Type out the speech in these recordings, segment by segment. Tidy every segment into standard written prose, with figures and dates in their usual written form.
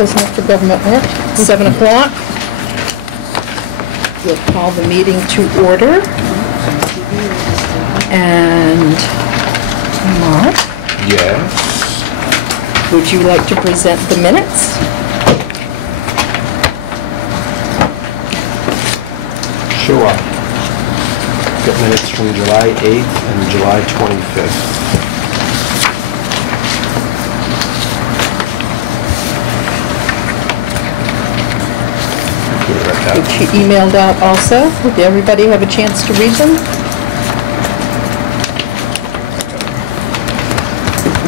isn't it, for government work? 7 o'clock. We'll call the meeting to order. And Mark, Yes. would you like to present the minutes? Sure. Got minutes from July 8th and July 25th. Which you emailed out also. Did everybody have a chance to read them?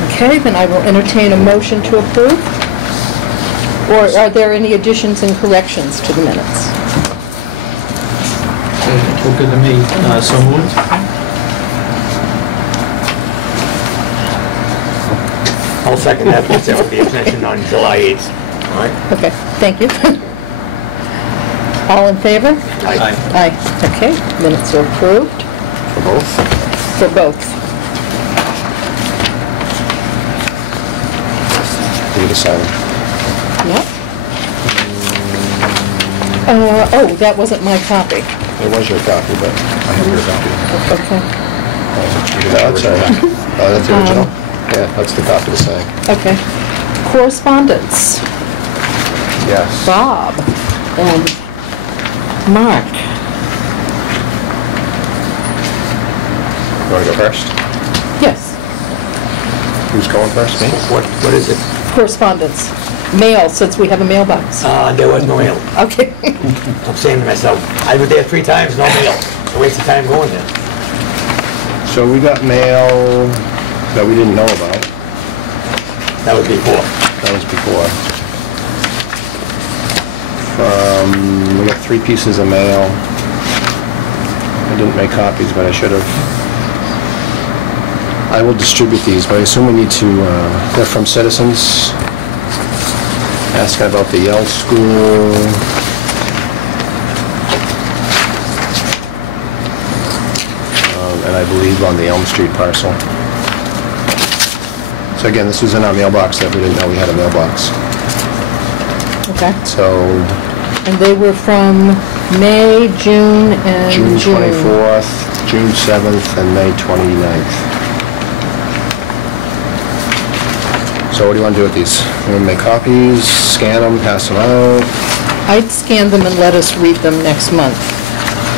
Okay, then I will entertain a motion to approve. Or are there any additions and corrections to the minutes? Look good to me. So moved. I'll second that, because that would be extension on July 8th. All right? Okay, thank you. All in favor? Aye. Aye. Okay, minutes are approved For both? for both. Need to sign. Yep. Oh, that wasn't my copy. It was your copy, but I have your copy. Okay. That's that's the original? Yeah, that's the copy to sign. Okay. Correspondence. Yes. Bob and Mark. You want to go first? Yes. Who's going first? Me? What is it? Correspondence. Mail, since we have a mailbox. There was no mail. Okay. I'm saying to myself, I was there 3 times, no mail. A waste of time going there. So we got mail that we didn't know about. That was before. That was before. We got 3 pieces of mail. I didn't make copies, but I should have. I will distribute these, but I assume we need to, they're from citizens. Asking about the Yale School. And I believe on the Elm Street parcel. So again, this was in our mailbox that we didn't know we had a mailbox. Okay. So And they were from May, June, and June 24th, June 7th, and May 29th. So what do you want to do with these? You want to make copies, scan them, pass them out? I'd scan them and let us read them next month.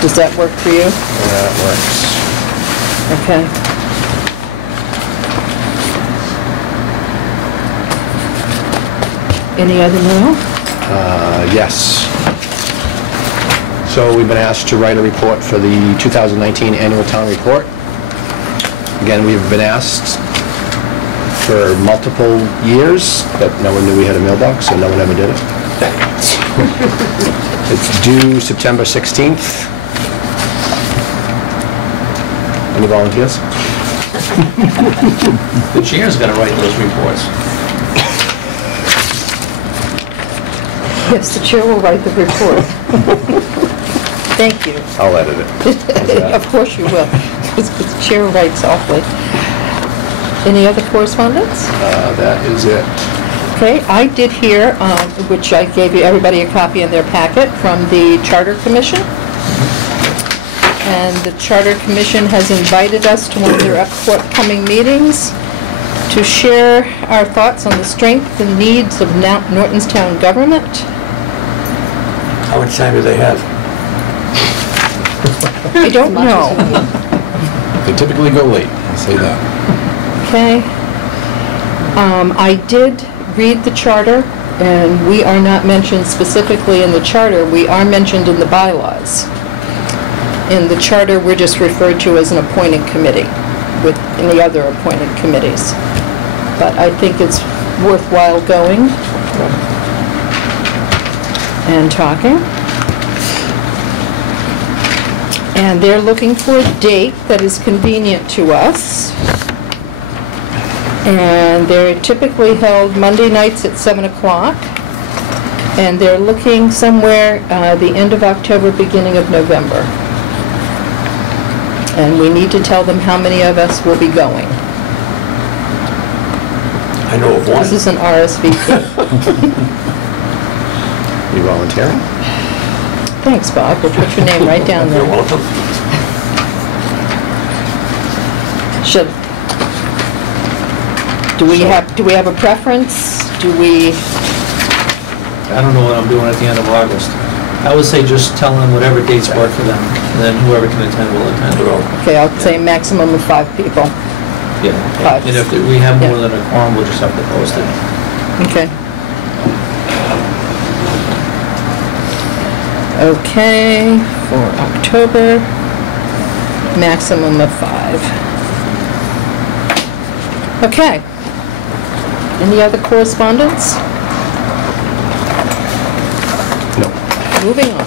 Does that work for you? That works. Okay. Any other mail? Yes. So we've been asked to write a report for the 2019 annual town report. Again, we've been asked for multiple years, but no one knew we had a mailbox, so no one ever did it. It's due September 16th. Any volunteers? The chair's got to write those reports. Yes, the chair will write the report. Thank you. I'll edit it. Of course you will, because the chair writes awfully. Any other correspondence? That is it. Okay, I did hear, which I gave everybody a copy in their packet, from the Charter Commission. And the Charter Commission has invited us to one of their upcoming meetings to share our thoughts on the strength and needs of Norton's town government. How much time do they have? I don't know. They typically go late, I'll say that. Okay. I did read the charter, and we are not mentioned specifically in the charter. We are mentioned in the bylaws. In the charter, we're just referred to as an appointed committee with any other appointed committees. But I think it's worthwhile going and talking. And they're looking for a date that is convenient to us. And they're typically held Monday nights at 7 o'clock. And they're looking somewhere the end of October, beginning of November. And we need to tell them how many of us will be going. I know of one. This is an RSVP. You volunteering? Thanks, Bob. We'll put your name right down You're there. welcome. Should, do we have a preference? Do we, I don't know what I'm doing at the end of August. I would say just tell them whatever dates work for them, and then whoever can attend will attend. okay, I'll say maximum of 5 people. Yeah. Five. And if we have more Yeah. than a quorum, we'll just have to post it. Okay. Okay, for October, maximum of 5. Okay. Any other correspondence? No. Moving on.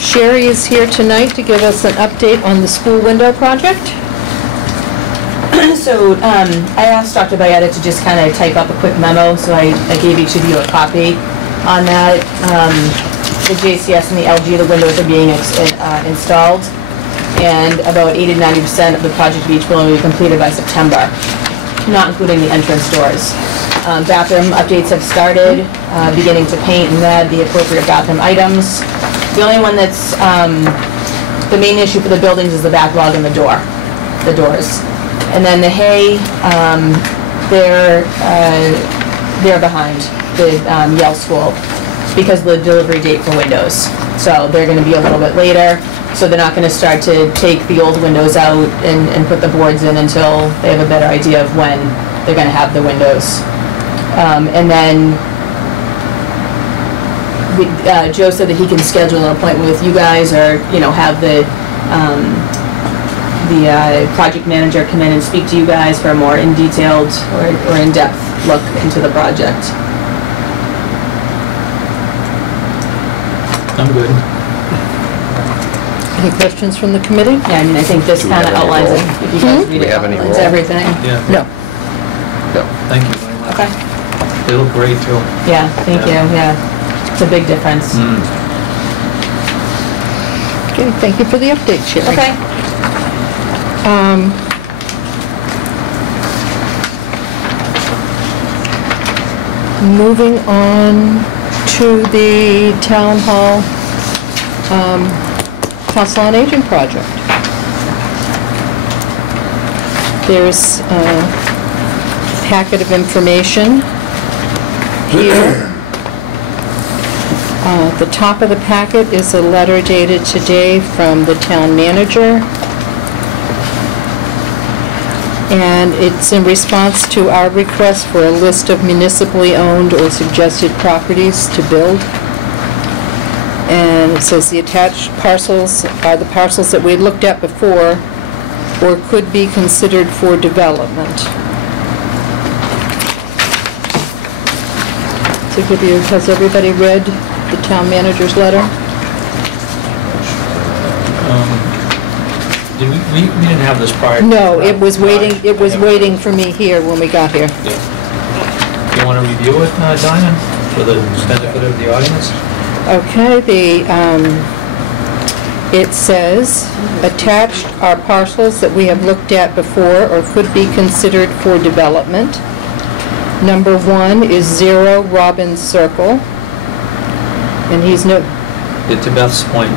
Sherry is here tonight to give us an update on the school window project. So, I asked Dr. Bayetta to just kind of type up a quick memo, so I gave each of you a copy on that. The JCS and the LG, the windows are being installed, and about 80 to 90% of the project of each building will be completed by September, not including the entrance doors. Bathroom updates have started, beginning to paint and add the appropriate bathroom items. The only one that's, the main issue for the buildings is the backlog in the doors. And then the hay, they're behind the Yale School because of the delivery date for windows. So they're gonna be a little bit later, so they're not gonna start to take the old windows out and put the boards in until they have a better idea of when they're gonna have the windows. And then Joe said that he can schedule an appointment with you guys, or, you know, have the project manager come in and speak to you guys for a more in-detailed or in-depth look into the project. I'm good. Any questions from the committee? Yeah, I mean, I think this Do we kind of have any outlines it. role? If you guys Do read we it, have any outlines role? everything. Yeah. No. No. Thank you very much. Okay. They look great, too. Yeah, thank you, yeah. It's a big difference. Okay, thank you for the update, Sherry. Okay. Moving on to the Town Hall Council on Aging project. There's a packet of information here. The top of the packet is a letter dated today from the town manager. And it's in response to our request for a list of municipally owned or suggested properties to build. And it says the attached parcels are the parcels that we had looked at before or could be considered for development. So has everybody read the town manager's letter? Did we didn't have this prior? No, it was waiting for me here when we got here. Yeah. You want to review it, Dinah, for the benefit of the audience? Okay, it says, attached are parcels that we have looked at before or could be considered for development. Number 1 is 0 Robbins Circle. And he's no, To Beth's point,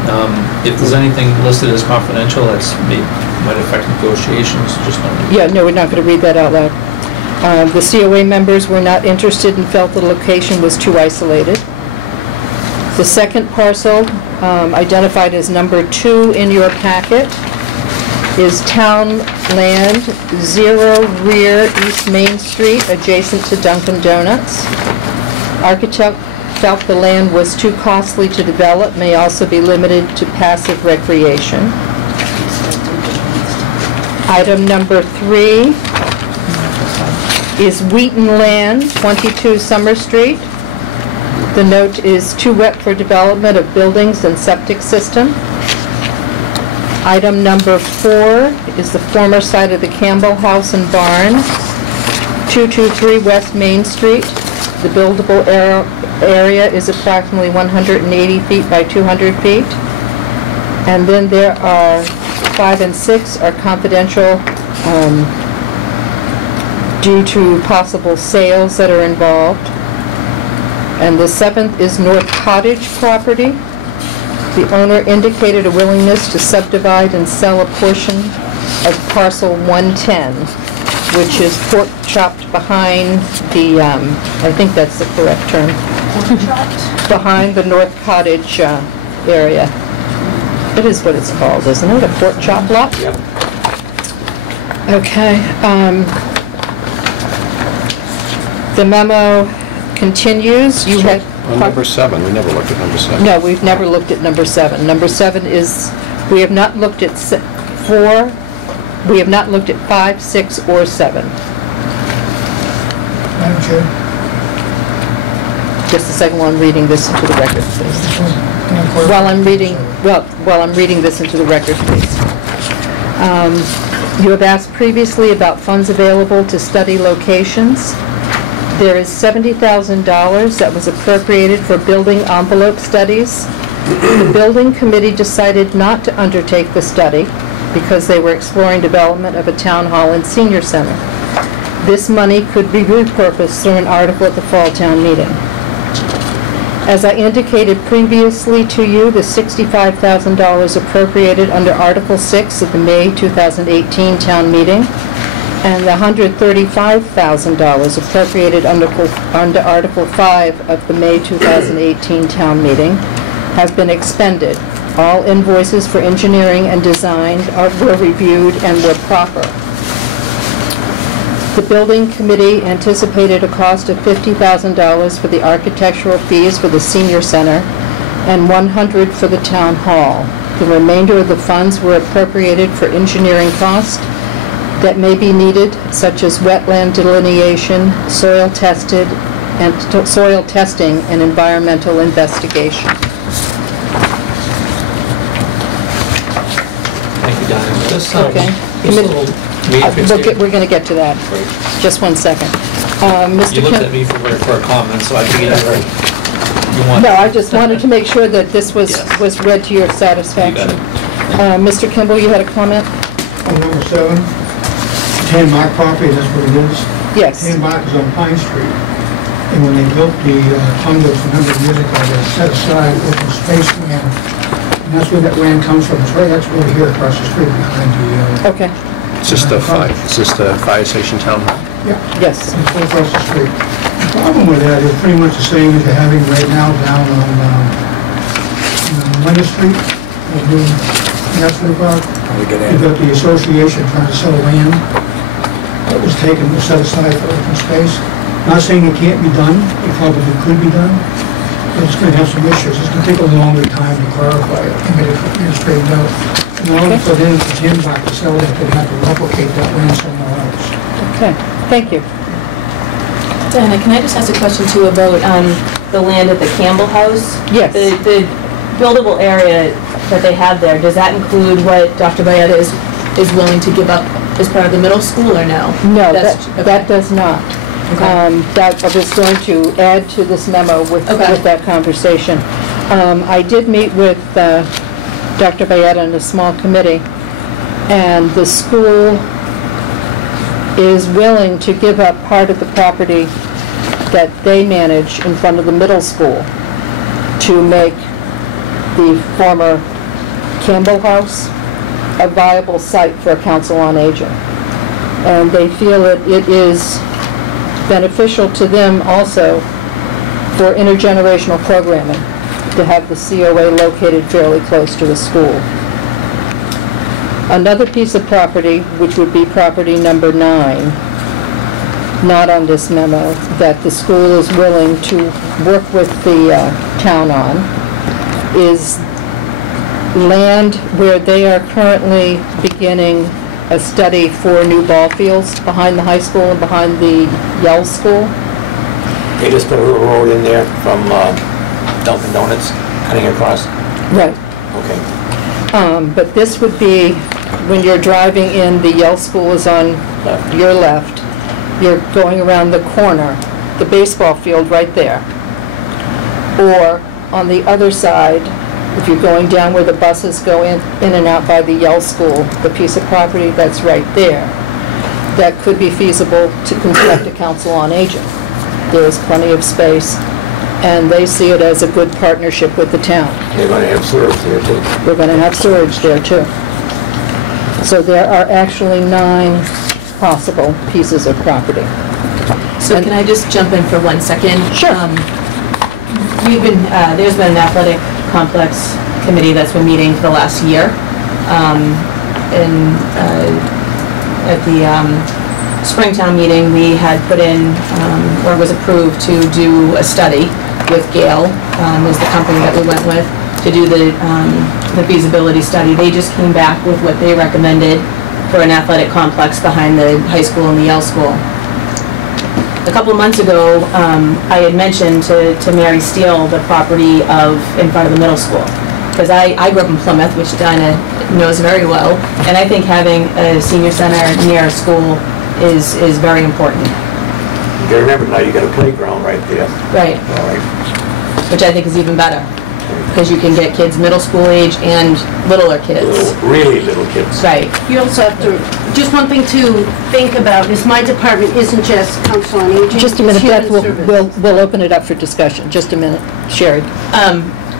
if there's anything listed as confidential, that's might affect negotiations, just don't. yeah, no, we're not going to read that out loud. The COA members were not interested and felt the location was too isolated. The second parcel, identified as number 2 in your packet, is town land, 0 rear East Main Street, adjacent to Dunkin' Donuts. Architect felt the land was too costly to develop, may also be limited to passive recreation. Item number 3 is Wheaton Land, 22 Summer Street. The note is too wet for development of buildings and septic system. Item number 4 is the former site of the Campbell House and Barn, 223 West Main Street. The buildable area is approximately 180 feet by 200 feet. And then there are 5 and 6 are confidential due to possible sales that are involved. And the seventh is North Cottage property. The owner indicated a willingness to subdivide and sell a portion of parcel 110, which is pork chopped behind the, I think that's the correct term, behind the North Cottage area. It is what it's called, isn't it? A pork chop lot? Yep. Okay. The memo continues. You had... On number 7, we never looked at number 7. No, we've never looked at number 7. Number 7 is, we have not looked at 4, we have not looked at 5, 6, or 7. Madam Chair. Just a second while I'm reading this into the record, please. While I'm reading this into the record, please. You have asked previously about funds available to study locations. There is $70,000 that was appropriated for building envelope studies. The building committee decided not to undertake the study because they were exploring development of a town hall and senior center. This money could be repurposed through an article at the fall town meeting. As I indicated previously to you, the $65,000 appropriated under Article 6 of the May 2018 town meeting and the $135,000 appropriated under Article 5 of the May 2018 town meeting have been expended. All invoices for engineering and design were reviewed and were proper. The building committee anticipated a cost of $50,000 for the architectural fees for the senior center and $100,000 for the town hall. The remainder of the funds were appropriated for engineering costs that may be needed, such as wetland delineation, soil testing, and environmental investigation. Thank you, Diane. This, Okay. this little matrix here- We're going to get to that. Just one second. Mr. You looked Kim- at me for a comment, so I figured you want... No, I just wanted to make sure that this was read to your satisfaction. Mr. Kimball, you had a comment? On number 7, Tanmark property, that's what it is. Yes. Tanmark is on Pine Street. And when they built the condos a number of years ago, they set aside open space land. And that's where that land comes from. It's right, that's really here across the street behind the, Okay. It's just the fire station town hall. yeah, Yes. it's right across the street. The problem with that is pretty much the same as you're having right now down on Winter Street. That's what about. You've got the association trying to sell land. That was taken, was set aside for open space. Not saying it can't be done, it probably could be done, but it's going to have some issues. It's going to take a longer time to clarify it and get it straightened out. In order for them to Tanmark to sell it, they'd have to replicate that land somewhere else. Okay. Thank you. Diana, can I just ask a question too about the land at the Campbell House? Yes. The buildable area that they have there, does that include what Dr. Byetta is willing to give up as part of the middle school or no? No, That's- that does not. Okay. That I was going to add to this memo with that conversation. I did meet with Dr. Byetta and a small committee, and the school is willing to give up part of the property that they manage in front of the middle school to make the former Campbell House a viable site for a council on aging. And they feel that it is beneficial to them also for intergenerational programming to have the COA located fairly close to the school. Another piece of property, which would be property number 9, not on this memo, that the school is willing to work with the town on, is land where they are currently beginning a study for new ball fields behind the high school and behind the Yell School. They just put a little road in there from Dunkin' Donuts, cutting across. Right. Okay. But this would be, when you're driving in, the Yell School is on your left. You're going around the corner, the baseball field right there. Or on the other side, if you're going down where the buses go in and out by the Yell School, the piece of property that's right there, that could be feasible to construct a council on aging. There is plenty of space. and they see it as a good partnership with the town. They're gonna have sewers there too. We're going to have storage there, too. So there are actually 9 possible pieces of property. So can I just jump in for 1 second? Sure. We've been, there's been an athletic complex committee that's been meeting for the last year. At the Springtown meeting, we had put in, or was approved to do a study with Gale, was the company that we went with, to do the feasibility study. They just came back with what they recommended for an athletic complex behind the high school and the Yale School. A couple of months ago, I had mentioned to Mary Steele the property in front of the middle school. Because I grew up in Plymouth, which Dinah knows very well, and I think having a senior center near a school is very important. You gotta remember now, you got a playground right there. Right. All right. Which I think is even better. Because you can get kids middle school age and littler kids. Really little kids. Right. You also have to, just one thing to think about is my department isn't just council on aging. Just a minute, it's Beth, human service. we'll open it up for discussion. Just a minute. Sherry.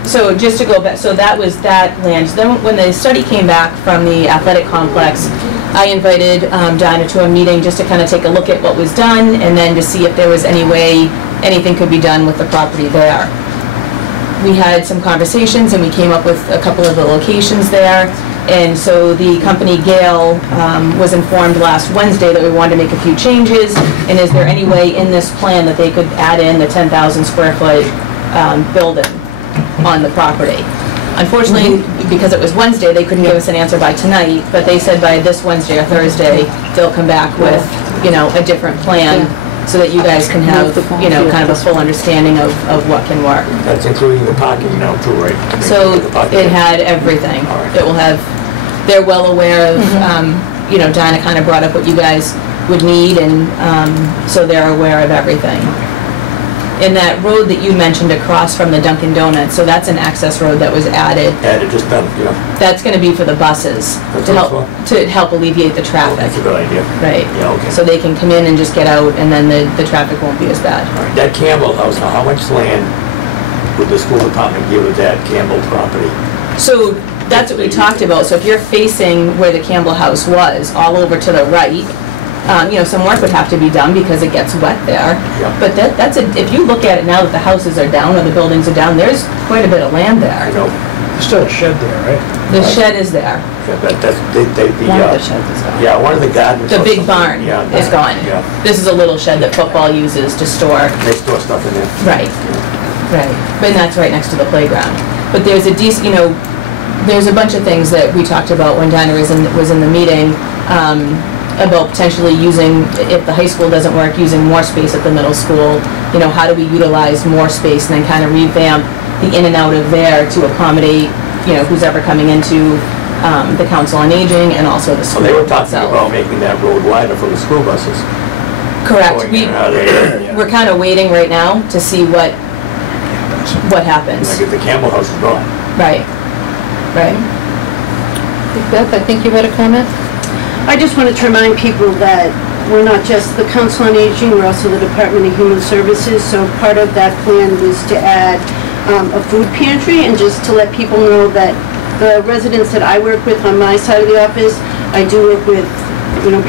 So just to go back, so that was that land. Then when the study came back from the athletic complex, I invited Dinah to a meeting just to kind of take a look at what was done and then to see if there was any way anything could be done with the property there. We had some conversations and we came up with a couple of the locations there. And so the company Gale was informed last Wednesday that we wanted to make a few changes. And is there any way in this plan that they could add in the 10,000 square foot building on the property? Unfortunately, because it was Wednesday, they couldn't give us an answer by tonight, but they said by this Wednesday or Thursday, they'll come back with, a different plan so that you guys can have, kind of a full understanding of what can work. That's including the parking now too, right? So it had everything. All right. It will have, they're well aware of, Dinah kind of brought up what you guys would need, and so they're aware of everything. In that road that you mentioned across from the Dunkin' Donuts, so that's an access road that was added. Added just done, That's going to be for the buses That's to what help alleviate the traffic. That's a good idea. Right. Yeah, okay. So they can come in and just get out, and then the traffic won't be as bad. All right. That Campbell house, now how much land would the school department give with that Campbell property? So that's what we talked about. So if you're facing where the Campbell house was, all over to the right, some work would have to be done because it gets wet there. Yeah. But if you look at it now that the houses are down or the buildings are down, there's quite a bit of land I there. know. There's still a shed there, right? The shed is there. Yeah, but that's, One of the sheds is gone. yeah, one of the gardens. The or big something. barn Yeah, is gone. Yeah, This is a little shed that football uses to store. they store stuff in there. Right, right. But that's right next to the playground. But there's a decent, there's a bunch of things that we talked about when Dinah was in the meeting, about potentially using, if the high school doesn't work, using more space at the middle school. How do we utilize more space and then kind of revamp the in and out of there to accommodate, who's ever coming into the Council on Aging and also the So school they were talking itself. about making that road wider for the school buses. Correct. Going in and out of there, yeah. We're kind of waiting right now to see what happens. Like if the Campbell house is gone. Right, right. Beth, I think you had a comment? I just wanted to remind people that we're not just the Council on Aging, we're also the Department of Human Services. So part of that plan was to add a food pantry, and just to let people know that the residents that I work with on my side of the office, I do work with,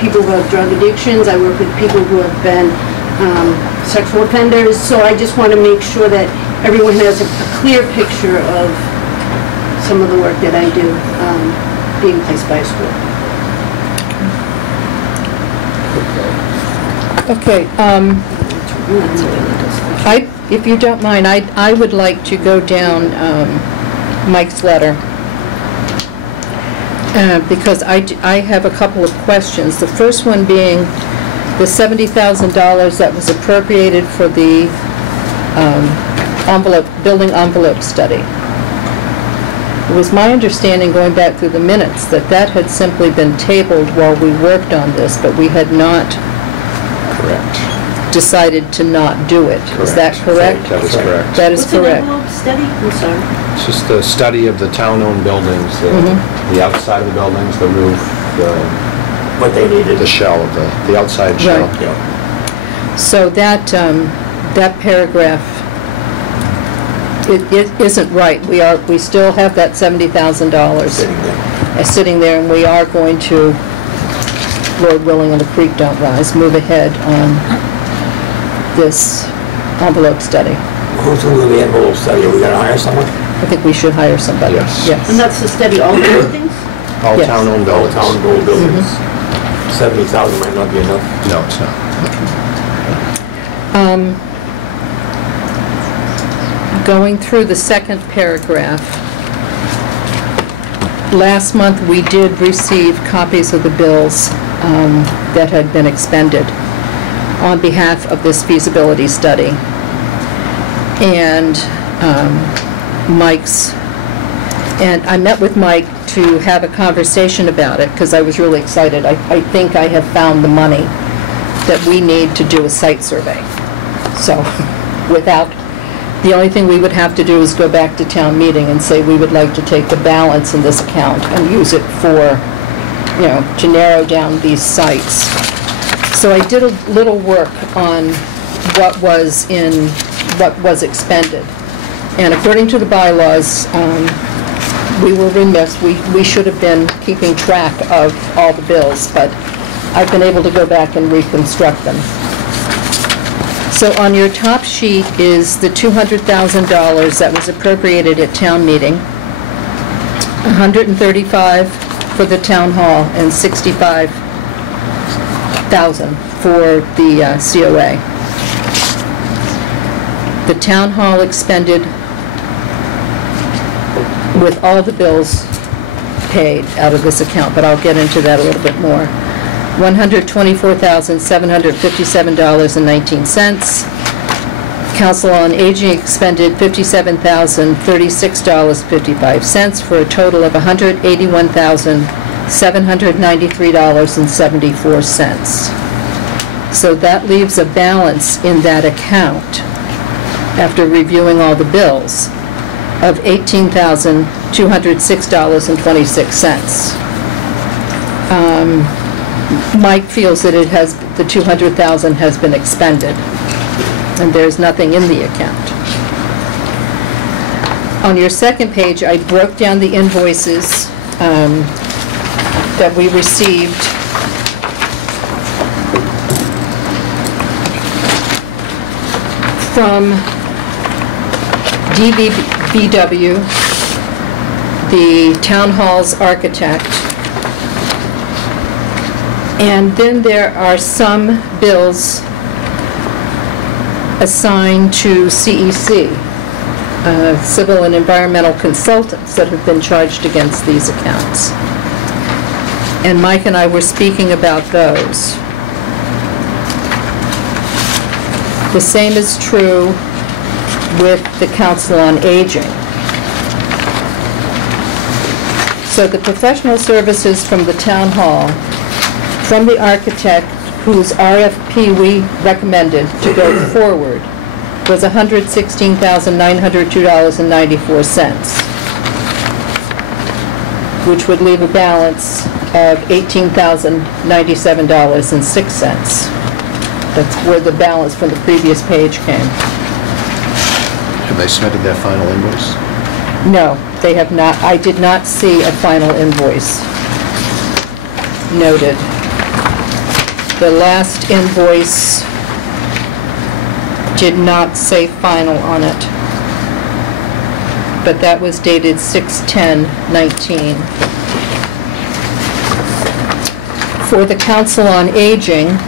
people who have drug addictions. I work with people who have been sexual offenders. So I just want to make sure that everyone has a clear picture of some of the work that I do being placed by a school. Okay, if you don't mind, I would like to go down Mike's letter, because I have a couple of questions. The first one being the $70,000 that was appropriated for the building envelope study. It was my understanding, going back through the minutes, that had simply been tabled while we worked on this, but we had not decided to not do it. Is that correct? That is correct. That is correct. What's an envelope study? I'm sorry. It's just the study of the town-owned buildings, the outside of the buildings, the roof, What they needed. the shell of the outside shell. Right. Yeah. So that paragraph it isn't right. We still have that $70,000 Sitting there. sitting there, and we are going to, Lord willing and the creek don't rise, move ahead on this envelope study. Who's doing the envelope study? Are we gonna hire someone? I think we should hire somebody. Yes. And that's to study all the buildings? All Yes. town-owned All buildings. town gold buildings. 70,000 might not be enough. No, it's not. Going through the second paragraph, last month we did receive copies of the bills that had been expended on behalf of this feasibility study. And and I met with Mike to have a conversation about it because I was really excited. I think I have found the money that we need to do a site survey. So the only thing we would have to do is go back to town meeting and say we would like to take the balance in this account and use it for, to narrow down these sites. So I did a little work on what was expended. And according to the bylaws, we were remiss. We should have been keeping track of all the bills, but I've been able to go back and reconstruct them. So on your top sheet is the $200,000 that was appropriated at town meeting, $135,000 for the town hall, and $65,000 for the COA. The town hall expended, with all the bills paid out of this account, but I'll get into that a little bit more, $124,757.19. Council on Aging expended $57,036.55 for a total of $181,793.74. So that leaves a balance in that account, after reviewing all the bills, of $18,206.26. Mike feels that the $200,000 has been expended, and there's nothing in the account. On your second page, I broke down the invoices that we received from DBW, the town hall's architect, and then there are some bills assigned to CEC, civil and environmental consultants, that have been charged against these accounts. And Mike and I were speaking about those. The same is true with the Council on Aging. So the professional services from the town hall, from the architect whose RFP we recommended to go forward, was $116,902.94, which would leave a balance of $18,097.06. That's where the balance from the previous page came. Have they submitted their final invoice? No, they have not. I did not see a final invoice noted. The last invoice did not say final on it, but that was dated 6/10/19. For the Council on Aging,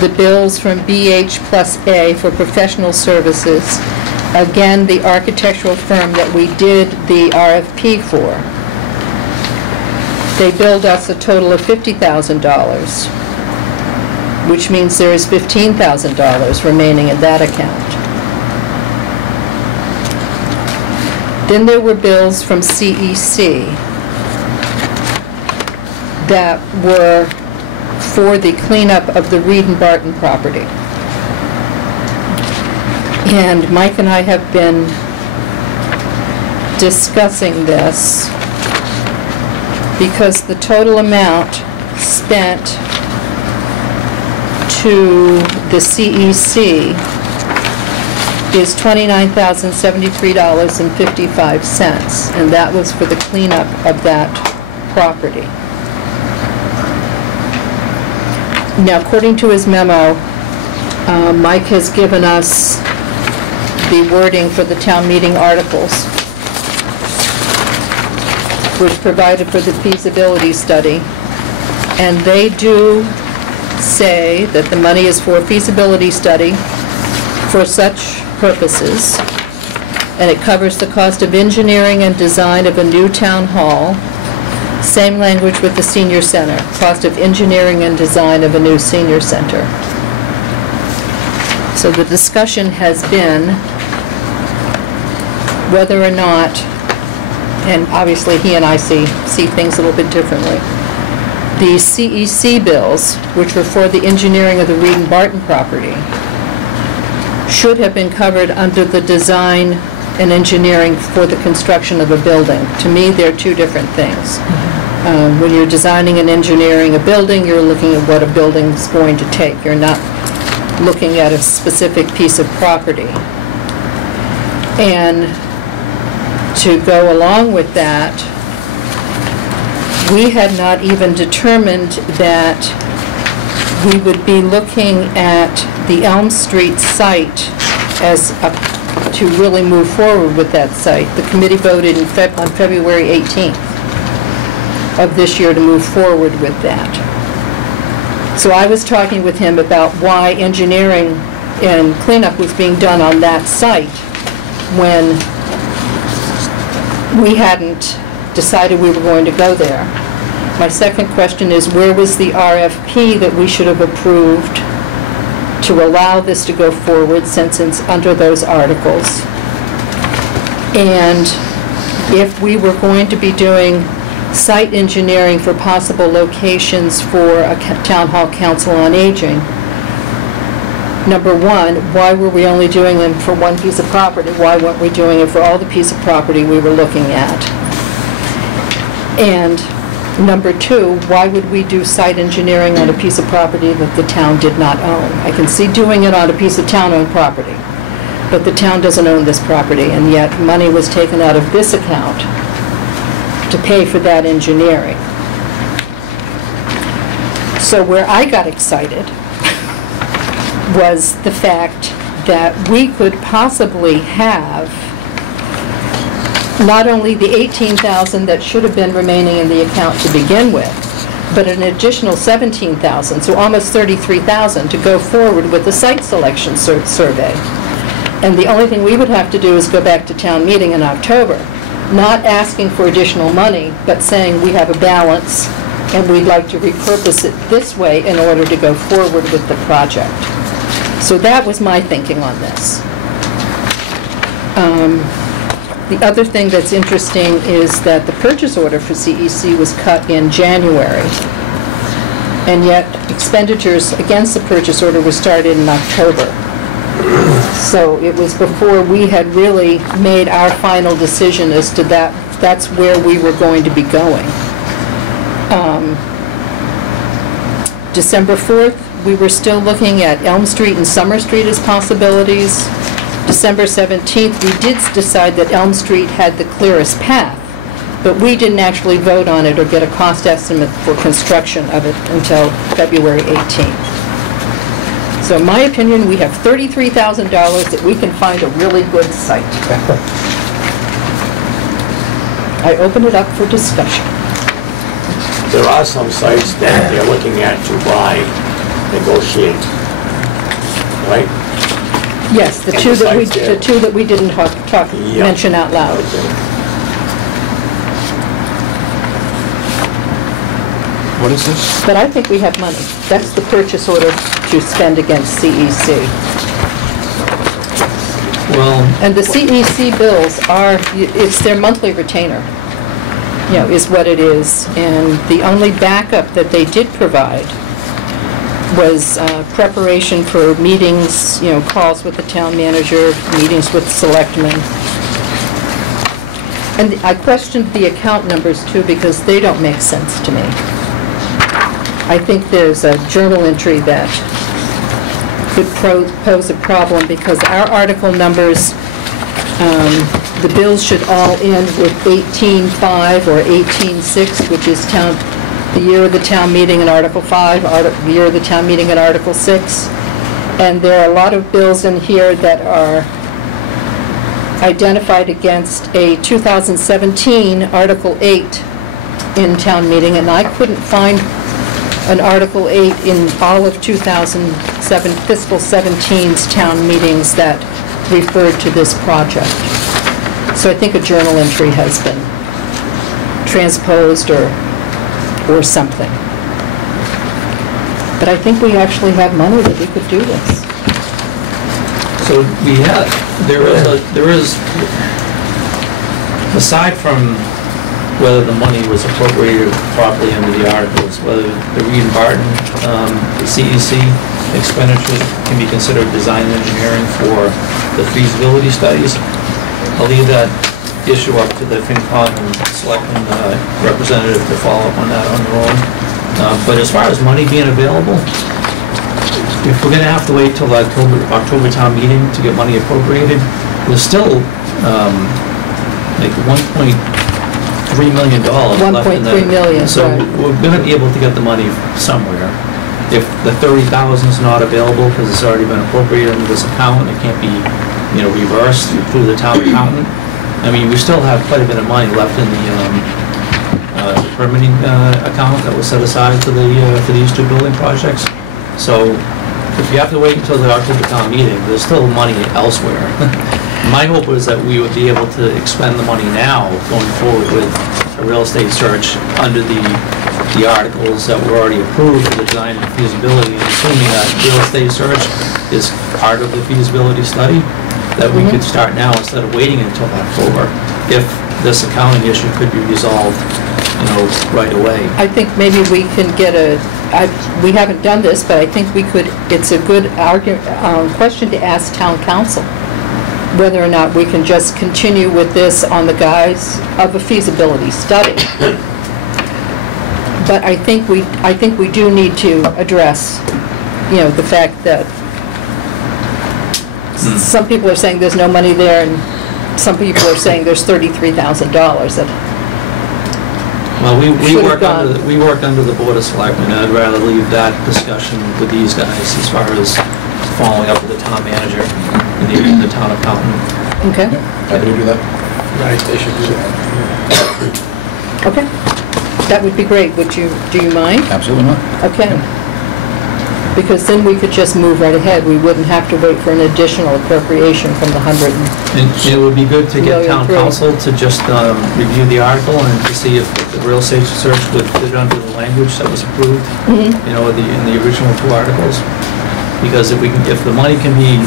the bills from BH plus A for professional services, again, the architectural firm that we did the RFP for, they billed us a total of $50,000, which means there is $15,000 remaining in that account. Then there were bills from CEC that were for the cleanup of the Reed and Barton property. And Mike and I have been discussing this because the total amount spent to the CEC is $29,073.55, and that was for the cleanup of that property. Now, according to his memo, Mike has given us the wording for the town meeting articles, which provided for the feasibility study. And they do say that the money is for a feasibility study for such purposes, and it covers the cost of engineering and design of a new town hall. Same language with the senior center, cost of engineering and design of a new senior center. So the discussion has been whether or not, and obviously he and I see things a little bit differently, the CEC bills, which were for the engineering of the Reed and Barton property, should have been covered under the design and engineering for the construction of a building. To me, they're two different things. When you're designing and engineering a building, you're looking at what a building's going to take. You're not looking at a specific piece of property. And to go along with that, we had not even determined that we would be looking at the Elm Street site as to really move forward with that site. The committee voted on February 18th of this year to move forward with that. So I was talking with him about why engineering and cleanup was being done on that site when we hadn't decided we were going to go there. My second question is, where was the RFP that we should have approved to allow this to go forward, since it's under those articles? And if we were going to be doing site engineering for possible locations for a town hall council on aging, number one, why were we only doing them for one piece of property? Why weren't we doing it for all the piece of property we were looking at? And number two, why would we do site engineering on a piece of property that the town did not own? I can see doing it on a piece of town-owned property, but the town doesn't own this property, and yet money was taken out of this account to pay for that engineering. So where I got excited was the fact that we could possibly have not only the $18,000 that should have been remaining in the account to begin with, but an additional $17,000, so almost $33,000 to go forward with the site selection survey. And the only thing we would have to do is go back to town meeting in October, not asking for additional money, but saying we have a balance and we'd like to repurpose it this way in order to go forward with the project. So that was my thinking on this. The other thing that's interesting is that the purchase order for CEC was cut in January, and yet expenditures against the purchase order were started in October. So it was before we had really made our final decision as to that's where we were going to be going. December 4th, we were still looking at Elm Street and Summer Street as possibilities. December 17th, we did decide that Elm Street had the clearest path, but we didn't actually vote on it or get a cost estimate for construction of it until February 18th. So in my opinion, we have $33,000 that we can find a really good site. I open it up for discussion. There are some sites that they're looking at to buy, negotiate, right? Yes, the And two the that we, sites there. the two that we didn't Yeah. mention out loud. Okay. What is this? But I think we have money. That's the purchase order to spend against CEC. Well, And the CEC bills are, it's their monthly retainer, you know, is what it is. And the only backup that they did provide was preparation for meetings, you know, calls with the town manager, meetings with selectmen. And I questioned the account numbers too, because they don't make sense to me. I think there's a journal entry that could pose a problem, because our article numbers, the bills should all end with 18.5 or 18.6, which is the year of the town meeting in Article 5, the year of the town meeting in Article 6. And there are a lot of bills in here that are identified against a 2017 Article 8 in town meeting, and I couldn't find an Article 8 in all of 2007, fiscal 17's town meetings that referred to this project. So I think a journal entry has been transposed or something. But I think we actually have money that we could do this. So there is, aside from whether the money was appropriated properly under the articles, whether the Reed and Barton, the CEC expenditures can be considered design engineering for the feasibility studies, I'll leave that issue up to the FinCom and Selectmen representative to follow up on that on their own. But as far as money being available, if we're gonna have to wait till the October town meeting to get money appropriated, there's still like $1.3 million left in that. 1.3 million, So right. we're gonna be able to get the money somewhere. If the 30,000 is not available because it's already been appropriated into this account, it can't be, reversed through the town accountant. I mean, we still have quite a bit of money left in the permitting account that was set aside for these two building projects. So if you have to wait until the October town meeting, there's still money elsewhere. My hope is that we would be able to expend the money now going forward with a real estate search under the articles that were already approved for the design and feasibility, and assuming that real estate search is part of the feasibility study, that we could start now instead of waiting until October, if this accounting issue could be resolved, right away. I think maybe we can get we haven't done this, but I think we could, it's a good question to ask town council, whether or not we can just continue with this on the guise of a feasibility study. But I think we do need to address, the fact that some people are saying there's no money there, and some people are saying there's $33,000 that Well, we should've work gone. under the Board of Selectmen, and I'd rather leave that discussion with these guys as far as following up with the town manager and the town accountant. Okay, Happy to do that. Right, they should do that. okay. That would be great. Do you mind? Absolutely not. Okay. Because then we could just move right ahead. We wouldn't have to wait for an additional appropriation from the 100. And it would be good to get town $1,300,000. council to just review the article and to see if the real estate search would fit under the language that was approved, in the original two articles. Because if the money can be,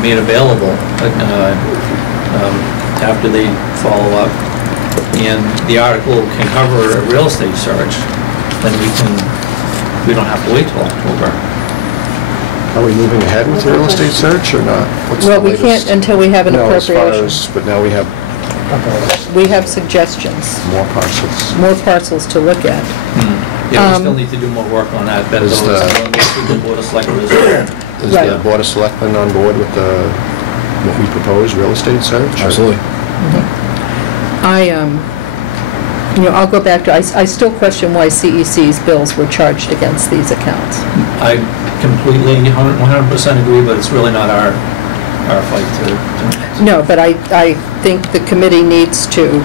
made available, after they follow up, and the article can cover a real estate search, then we don't have to wait till October. Are we moving ahead with the real estate search or not? What's the Well, we latest? can't until we have an No, as far appropriation. as, but now we have We have suggestions, more parcels. more parcels to look at. Yeah, we still need to do more work on that, better Is though, the- it's the Board of Selectmen as well. Is Right. the Board of Selectmen on board with what we propose, real estate search? Absolutely. I'll go back to, I still question why CEC's bills were charged against these accounts. I completely, 100% agree, but it's really not our fight to. No, but I think the committee needs to,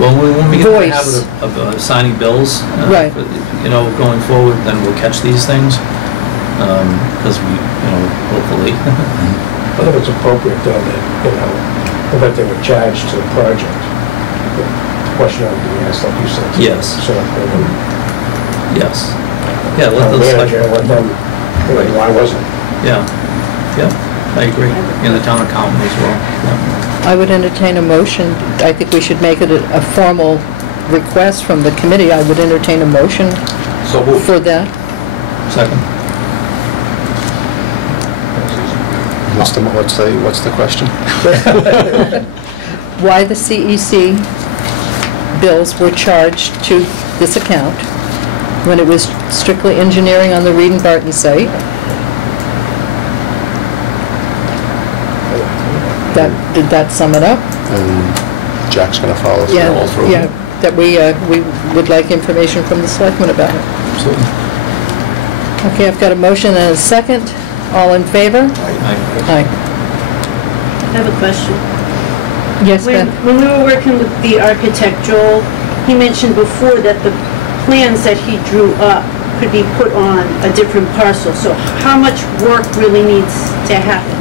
Well, when we get in the Voice. habit of signing bills, Right. Going forward, then we'll catch these things, because we, hopefully. I think it's appropriate though that they were charged to the project. The question ought to be asked, like you said. Yes. So, Yes. Yeah, let the the manager, let them, why wasn't? Yeah, I agree, and the town accountant as well, yeah. I would entertain a motion. I think we should make it a formal request from the committee. I would entertain a motion So moved. for that. Second. What's the question? Why the CEC bills were charged to this account when it was strictly engineering on the Reed and Barton site. Did that sum it up? And Jack's gonna follow through all through. Yeah, that we would like information from the selectmen about it. Absolutely. Okay, I've got a motion and a second. All in favor? Aye. I have a question. Yes, When Beth? when we were working with the architect, Joel, he mentioned before that the plans that he drew up could be put on a different parcel. So how much work really needs to happen?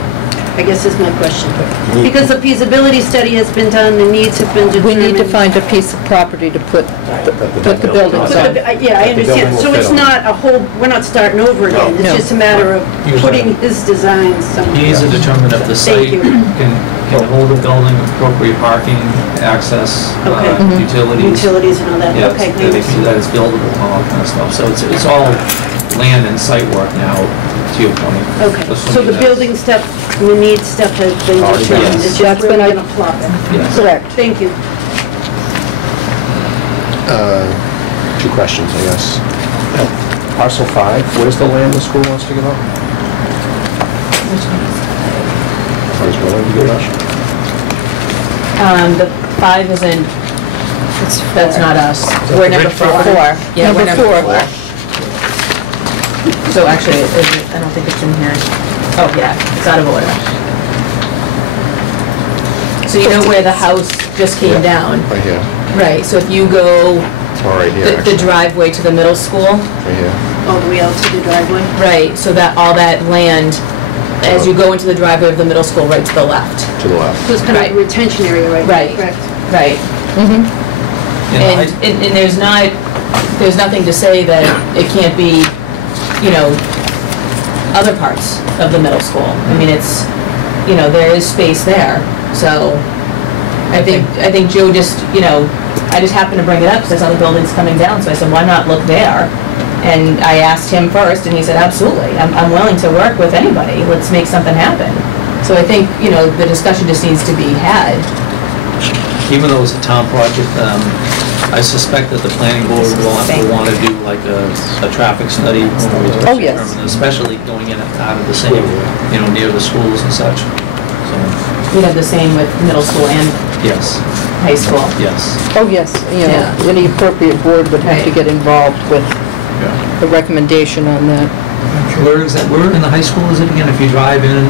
I guess is my question. Because the feasibility study has been done, the needs have been We determined. need to find a piece of property to put the buildings on. Yeah, I That the building understand. will So fit it's on. not a whole, we're not starting over again. No. It's just a matter of Usually. putting his designs somewhere. He needs to determine if the site Thank you. can hold the building, appropriate parking, access, Okay. utilities. Utilities and all that. Yeah, Okay, that thanks. that it's buildable and all that kind of stuff. So it's all land and site work now, to your point. Okay, so Assuming the that's- building stuff, the need stuff has been Already done. determined. It's That's just where been we're gonna plop it. Yes. Correct. Thank you. Two questions, I guess. Parcel 5, where's the land the school wants to give up? Where's the land to give up? The 5 isn't, that's not us. We're number 4. Yeah, we're Number number 4. 4. So actually, I don't think it's in here. Oh, yeah, it's out of order. So you know where the house just came down? Right here. Right, so if you go Or right here, the actually. driveway to the middle school, Right here. All the way out to the driveway. right, so that, all that land, as you go into the driveway of the middle school, right to the left. To the left. So it's kind of Right. a retention area right now, Right. correct? Right. And And there's not, there's nothing to say that it can't be, you know, other parts of the middle school. I mean, it's, you know, there is space there, so I think Joe just, you know, I just happened to bring it up because I saw the buildings coming down, so I said, why not look there? And I asked him first, and he said, absolutely, I'm willing to work with anybody, let's make something happen. So I think, you know, the discussion just needs to be had. even though it's a town project, I suspect that the planning board will want to do like a traffic study. Oh, yes. Especially going in and out of the same, you know, near the schools and such. So, We have the same with middle school and yes, high school. yes. Oh, yes, you know, Yeah. any appropriate board would have to Right. get involved with Yeah. a recommendation on that. Where is that, where in the high school is it again? If you drive in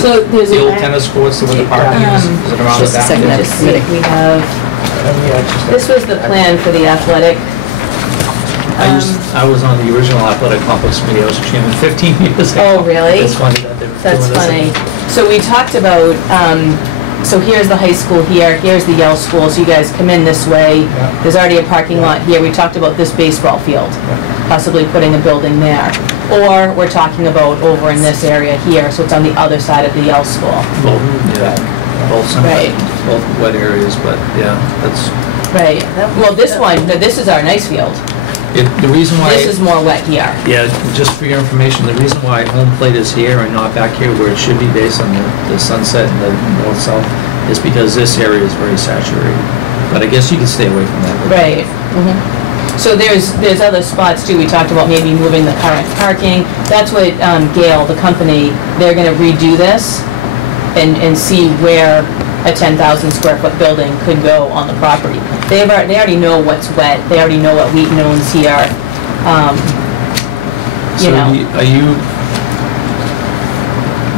So there's the old a- tennis courts, where the parking is it around the just a back? second. Just see if we have, this was the plan for the athletic. I was on the original athletic complex committee, I was chairman 15 years ago. Oh, really? It's funny that they're That's doing this. funny. So we talked about, so here's the high school here, here's the Yale School, so you guys come in this way. There's already a parking lot here. We talked about this baseball field, possibly putting a building there. Or we're talking about over in this area here, so it's on the other side of the Yale School. Both, yeah, both some, Right. both wet areas, but yeah, that's, Right. Well, this one, no, this is our nice field. the reason why. This is more wet here. Yeah, just for your information, the reason why home plate is here and not back here where it should be based on the sunset and the north-south is because this area is very saturated. But I guess you can stay away from that. Right. So there's other spots too. We talked about maybe moving the current parking. That's what Gale, the company, they're gonna redo this and see where a 10,000 square foot building could go on the property. They already know what's wet. They already know what Wheaton owns here. So You know. are you,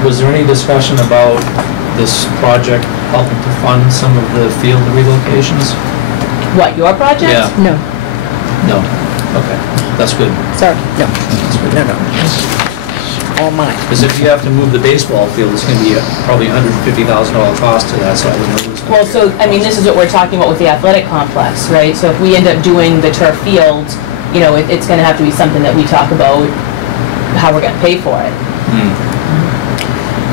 was there any discussion about this project helping to fund some of the field relocations? What, your project? Yeah. No, No? Okay, that's good. sorry, no, That's good. no. All mine. Because if you have to move the baseball field, it's gonna be probably $150,000 cost to that, so I don't know who's gonna. Well, so, I mean, this is what we're talking about with the athletic complex, right? So if we end up doing the turf field, you know, it's gonna have to be something that we talk about, how we're gonna pay for it.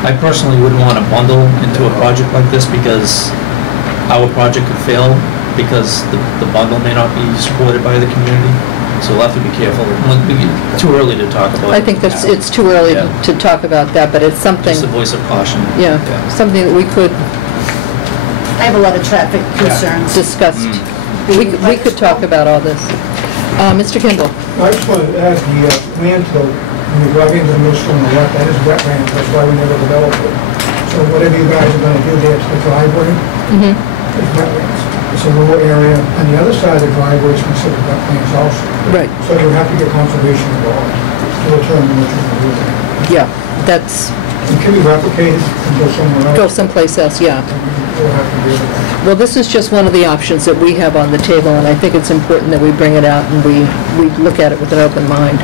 I personally wouldn't want to bundle into a project like this because our project could fail because the bundle may not be supported by the community. So we'll have to be careful. Too early to talk about. I think that's, it's too early Yeah. to talk about that, but it's something, Just a voice of caution. yeah, something that we could I have a lot of traffic concerns. discuss We could talk about all this. Mr. Kimball? I just wanted to add the landfill, when you drive into the middle school on the left, that is wetland, that's why we never developed it. So whatever you guys are gonna do there to the driveway, is wetlands. It's a rural area, and the other side of the driveway is considered wetlands also. Right. So you have to get conservation involved to determine what you're gonna do there. Yeah, that's, It can be replicated and go somewhere else. go someplace else, yeah. We'll have to deal with that. Well, this is just one of the options that we have on the table, and I think it's important that we bring it out and we look at it with an open mind.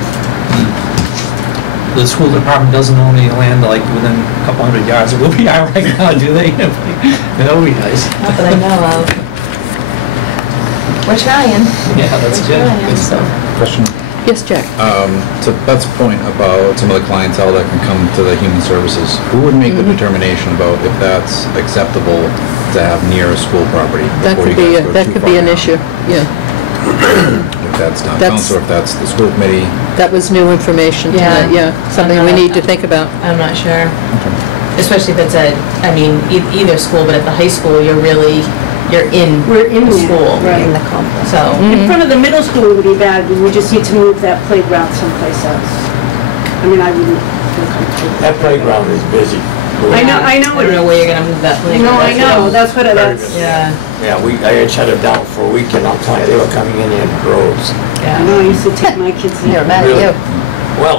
The school department doesn't own any land like within a couple hundred yards of where we are right now, do they? That would be nice. Not that I know of. We're trying. Yeah, that's We're good. trying, Good so. stuff. Question. Yes, Jack? To Beth's point about some of the clientele that can come to the human services, who would make the determination about if that's acceptable to have near a school property? That before could you be, guys go that too could far be an down? issue, yeah. If that's town That's- council, if that's the school committee. That was new information Yeah. tonight, yeah. Something we need to think about. I'm not sure. Especially if it's I mean, either school, but at the high school, you're in We're in the there, school. right. In the complex. So, In front of the middle school would be bad, we just need to move that playground someplace else. I mean, I wouldn't feel comfortable. That playground is busy. I know I it don't know where you're gonna move that playground. No, I know, that's what, that's, Yeah, Yeah, I had shut it down for a week, and I'll tell you, they were coming in droves. I yeah. know, I used to take my kids there. Really? Well,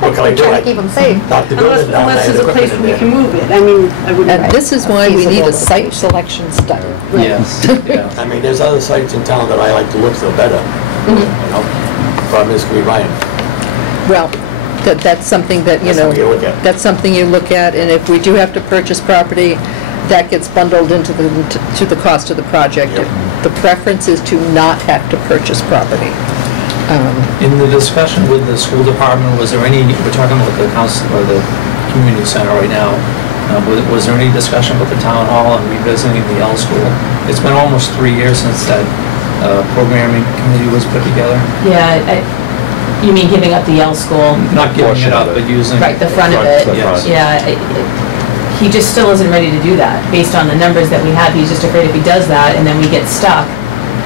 what can I do? Trying to keep them safe. Knock the building down, I Unless had there's a place equipment where we in can there. move it, I mean, I wouldn't. And this is why we need a site selection study. Yes, yeah. I mean, there's other sites in town that I like to look for better, you know? Problem is, we buy them. Well, that's something that, you That's know, something you look at. that's something you look at, and if we do have to purchase property, that gets bundled into the cost of the project. Yep. The preference is to not have to purchase property. In the discussion with the school department, was there any, we're talking about the council, or the community center right now, was there any discussion about the town hall and revisiting the L school? It's been almost 3 years since that programming committee was put together. Yeah, you mean giving up the Yale school? Not giving Portion it up, of it. but using. Right, the front of it. Yes. Yeah, he just still isn't ready to do that. Based on the numbers that we have, he's just afraid if he does that and then we get stuck,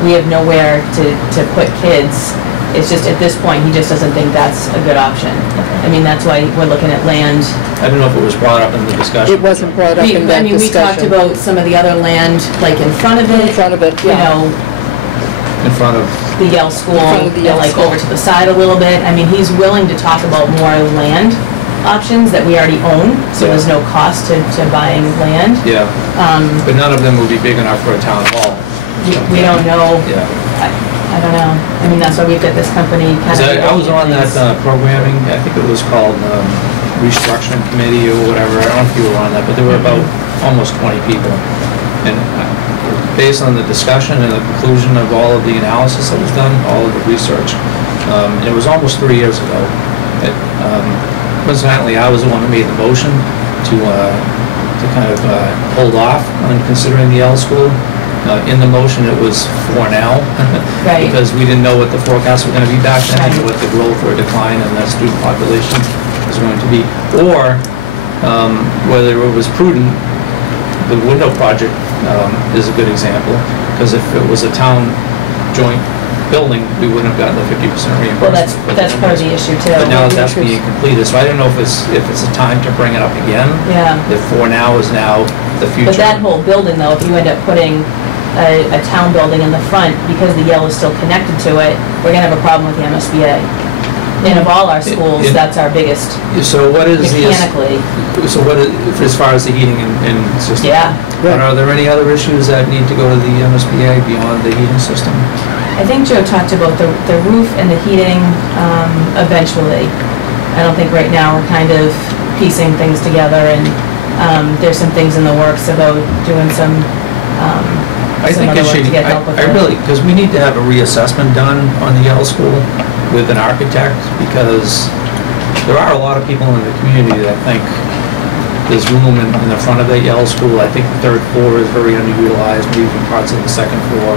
we have nowhere to put kids. It's just, at this point, he just doesn't think that's a good option. I mean, that's why we're looking at land. I don't know if it was brought up in the discussion. It wasn't brought up We in that we talked discussion. about some of the other land, like in front of it. In front of it, You yeah. know, In front of, the Yale School, front of the Yale and like School. over to the side a little bit. I mean, he's willing to talk about more land options that we already own, so there's no cost to buying land. yeah, but none of them would be big enough for a town hall. We don't know, Yeah. I don't know. I mean, that's why we've got this company kind 'Cause of. I was on that programming, I think it was called restructuring committee or whatever, I don't know if you were on that, but there were about almost 20 people. And based on the discussion and the conclusion of all of the analysis that was done, all of the research, and it was almost 3 years ago, that, coincidentally, I was the one who made the motion to kind of hold off on considering the L school. In the motion, it was for now. Right. Because we didn't know what the forecasts were gonna be back then, and what the growth or decline in the student population was going to be. Or, whether it was prudent, the window project is a good example, because if it was a town joint building, we wouldn't have gotten the 50% reimbursement. Well, for that's part of the issue too. But now that that's being completed, so I don't know if it's a time to bring it up again. Yeah. If for now is now the future. But that whole building though, if you end up putting a town building in the front, because the Yale is still connected to it, we're gonna have a problem with the MSBA. And of all our schools, it- that's our biggest So what is the? mechanically. So what is, as far as the heating and system? Yeah. But are there any other issues that need to go to the MSBA beyond the heating system? I think Joe talked about the roof and the heating eventually. I don't think right now we're kind of piecing things together, and there's some things in the works about doing some I think other it work should, to get help with I it. really, because we need to have a reassessment done on the Yale School with an architect, because there are a lot of people in the community that think there's room in the front of the Yale School. I think the third floor is very underutilized, maybe even parts of the second floor.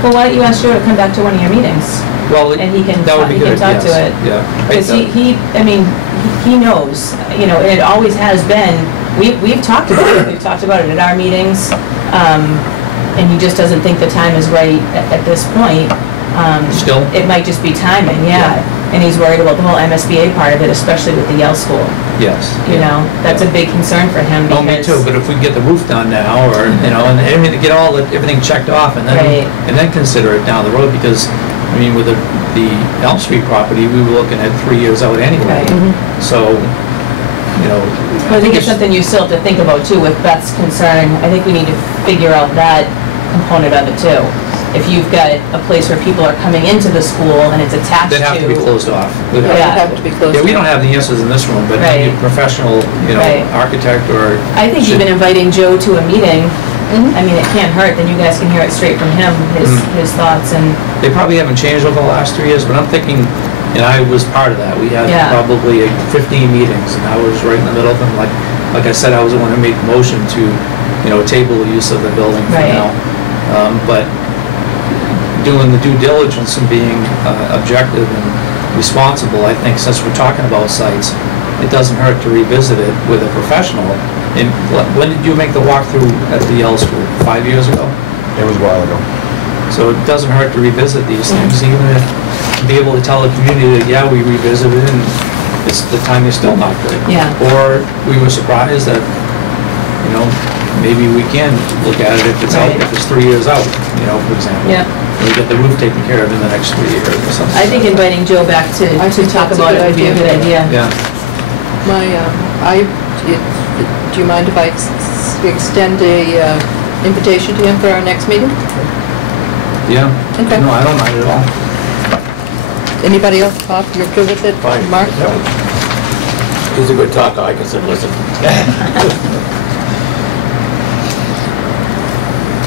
Well, why don't you ask Joe to come back to one of your meetings? Well, And he can that would be he can good, talk to yes, it. Yeah. Because I mean, he knows, you know, and it always has been, we've talked about it, we've talked about it at our meetings. and he just doesn't think the time is right at this point, Still? it might just be timing, yeah. And he's worried about the whole MSBA part of it, especially with the Yale School. Yes. You know, that's a big concern for him because... Oh, me too, but if we can get the roof done now, or, you know, and everything, get everything checked off, and Right. then consider it down the road, because, I mean, with the Elm Street property, we were looking at 3 years out anyway. Right. So, you know... I think it's something you still have to think about too with Beth's concern. I think we need to figure out that component of it too. If you've got a place where people are coming into the school and it's attached to... They'd have to be closed off. It would Yeah. have to be closed. Yeah, we don't have the answers in this room, but maybe a Right. professional, you know, Right. architect or... I think should- even inviting Joe to a meeting, Mhm. I mean, it can't hurt, then you guys can hear it straight from him, his thoughts and, They probably haven't changed over the last 3 years, but I'm thinking, and I was part of that, we had Yeah. probably 15 meetings, and I was right in the middle of them. Like I said, I was the one who made the motion to, you know, table the use of the building for Right. now. But doing the due diligence and being objective and responsible, I think, since we're talking about sites, it doesn't hurt to revisit it with a professional. And when did you make the walkthrough at the Yale School? 5 years ago? It was a while ago. So it doesn't hurt to revisit these things, even if, be able to tell the community that, yeah, we revisited it, and it's, the time is still not good. Yeah. Or we were surprised that, you know, maybe we can look at it if it's out, Right. if it's 3 years out, you know, for example. yeah. And we get the roof taken care of in the next 3 years or something. I think inviting Joe back I to think talk that's a about good it would be a idea. good idea. Yeah, Do you mind if I extend a invitation to him for our next meeting? yeah. Okay. No, I don't mind at all. Anybody else, Bob, you're good with it? Fine. Mark? He's a good talker, I can sit and listen.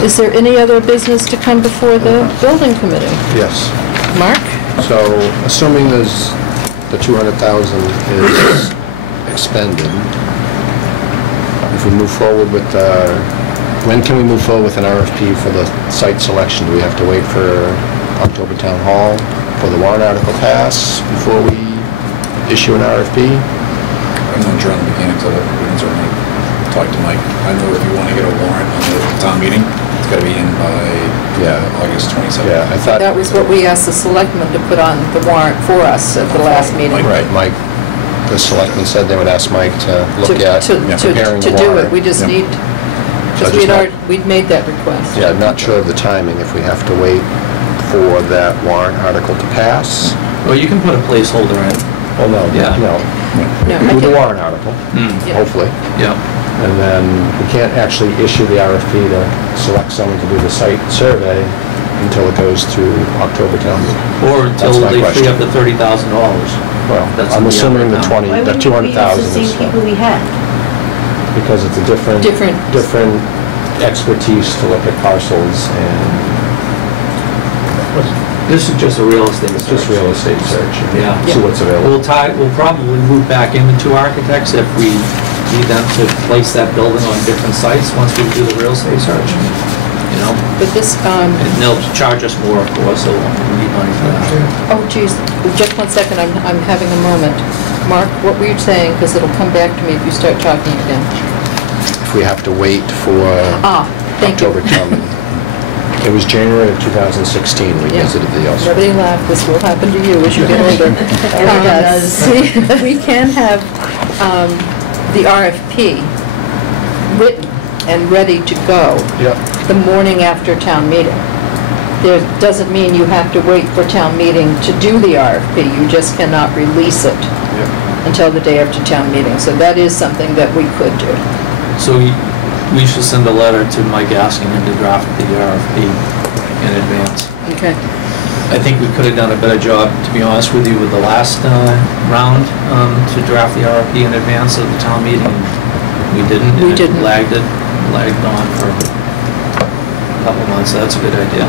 Is there any other business to come before the building committee? Yes. Mark? So, assuming the 200,000 is expended, if we move forward with, when can we move forward with an RFP for the site selection? Do we have to wait for October Town Hall for the warrant article pass before we issue an RFP? I'm not sure on the mechanics of it. We can certainly talk to Mike. I know if you want to get a warrant on the town meeting, it's got to be in by August 27th. Yeah, I thought... That was what we asked the selectmen to put on the warrant for us at the last meeting. Right, Mike, the selectmen said they would ask Mike to look at preparing the To do it, warrant. we just Yeah. need, So because just we'd made that request. Yeah, I'm not sure of the timing, if we have to wait for that warrant article to pass. Well, you can put a placeholder in. Well, no, Yeah. no. No, I Do the think- warrant article, Yeah. hopefully. Yeah. And then we can't actually issue the RFP to select someone to do the site survey until it goes to October town meeting. Or until That's my they free question. up the $30,000. Well, That's I'm the assuming the other 20, Why the wouldn't we use 200,000 the is... same people we had? Because it's a different expertise to look at parcels and This is just a real estate it's just real estate search. and Yeah. See what's available. We'll probably move back into two architects if we need them to place that building on different sites once we do the real estate search, you know? But this, And they'll charge us more, of course, so we need money for that. oh geez, just one second, I'm having a moment. Mark, what were you saying? Because it'll come back to me if you start talking again. If we have to wait for Thank you. October town meeting. It was January of 2016 we Yeah. visited the Elster. Nobody laugh, this will happen to you as you get older. See, we can have the RFP written and ready to go Yep. the morning after town meeting. There doesn't mean you have to wait for town meeting to do the RFP, you just cannot release it Yep. until the day after town meeting. So that is something that we could do. So we should send a letter to Mike asking him to draft the RFP in advance. Okay. I think we could have done a better job, to be honest with you, with the last round to draft the RFP in advance of the town meeting. We didn't. We and it didn't. lagged on for a couple months, so that's a good idea.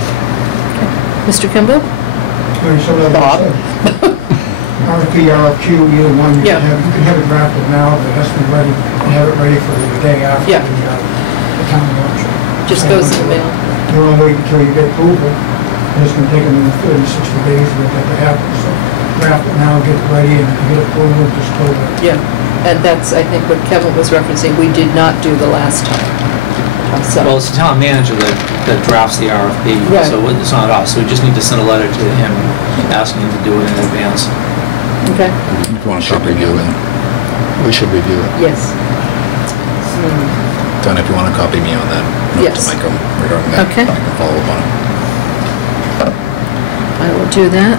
Mr. Kimball? Bob? RFP, RFQ, either one, you Yeah. can have it drafted now, but it has to be ready, and have it ready for the day after Yeah. the town election. Just goes in the mail. You don't wait until you get approval, and it's gonna take them 30, 60 days for that to happen, so draft it now, get it ready, and if you get approval, just go with it. Yeah, and that's, I think, what Kevin was referencing, we did not do the last time. So, Well, it's the town manager that that drafts the RFP. Right. So it's not us, we just need to send a letter to him asking him to do it in advance. Okay, If you want to copy me on that. We should review it. yes. Donna, if you want to copy me on that. note Yes. To Mike regarding that. Okay. I can follow up on it. I will do that.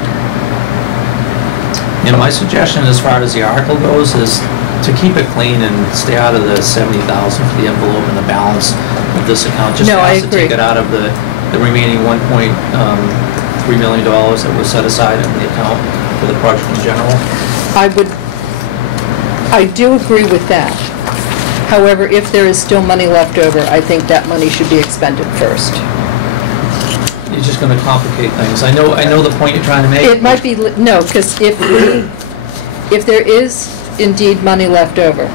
And my suggestion as far as the article goes is to keep it clean and stay out of the 70,000 for the envelope and the balance of this account. Just No, I ask to take agree. it out of the remaining $1.3 million that was set aside in the account for the project in general. I do agree with that. However, if there is still money left over, I think that money should be expended first. You're just gonna complicate things. I know the point you're trying to make. It might be, no, because if there is indeed money left over,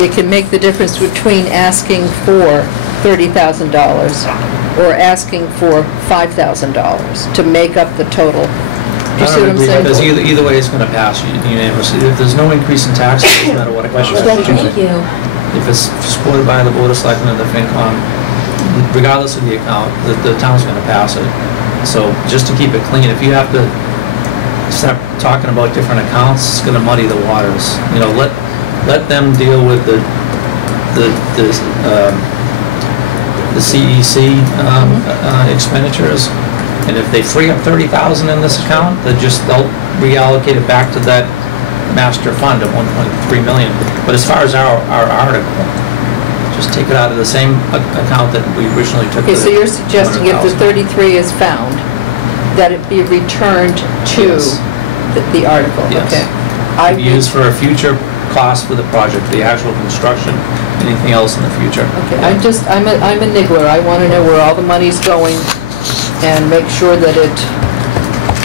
it can make the difference between asking for $30,000 or asking for $5,000 to make up the total. Do you see what I'm saying? Because either way, it's gonna pass unanimously. If there's no increase in taxes, it doesn't matter what it costs. Thank you. If it's supported by the Board of Selectmen and the FinCom, regardless of the account, the town's gonna pass it. So just to keep it clean, if you have to start talking about different accounts, it's gonna muddy the waters. You know, let them deal with the CEC expenditures. And if they free up 30,000 in this account, they'll reallocate it back to that master fund of 1.3 million. But as far as our article, just take it out of the same account that we originally took. Okay, so you're suggesting if the 100,000. 33 is found, that it be returned to Yes. the article? Yes. Okay. To be used for a future cost for the project, the actual construction, anything else in the future. Okay, I'm a niggler. I want to know where all the money's going and make sure that it